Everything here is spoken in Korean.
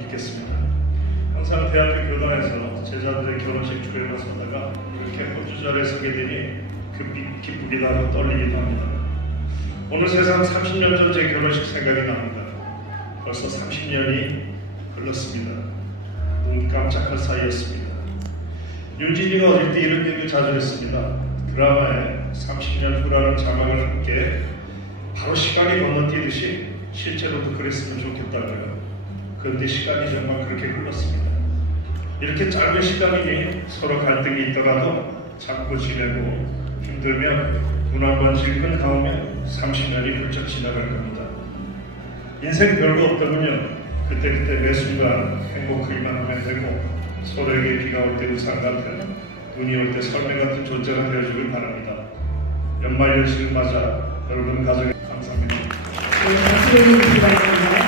읽겠습니다. 항상 대학교 교단에서 제자들의 결혼식 축을 나서다가 이렇게 호주절에 서게 되니 급히 기쁘기도 하고 떨리기도 합니다. 어느 세상 30년 전 제 결혼식 생각이 납니다. 벌써 30년이 흘렀습니다. 눈 깜짝할 사이였습니다. 윤진이가 어릴 때 이런 얘기를 자주 했습니다. 드라마에 30년 후라는 자막을 함께 바로 시간이 건너뛰듯이 실제로도 그랬으면 좋겠다고요. 그런데 시간이 정말 그렇게 흘렀습니다. 이렇게 짧은 시간이니 서로 갈등이 있더라도 참고 지내고 힘들면 눈 한 번 질끈 감으면 30년이 훌쩍 지나갈 겁니다. 인생 별거 없다군요. 그때그때 매 순간 행복하기만 하면 되고 서로에게 비가 올 때 우산 같은 눈이 올 때 설매 같은 존재가 되어주길 바랍니다. 연말 연시를 맞아 여러분 가정에 감사합니다. 네, 박수를 주시기 바랍니다.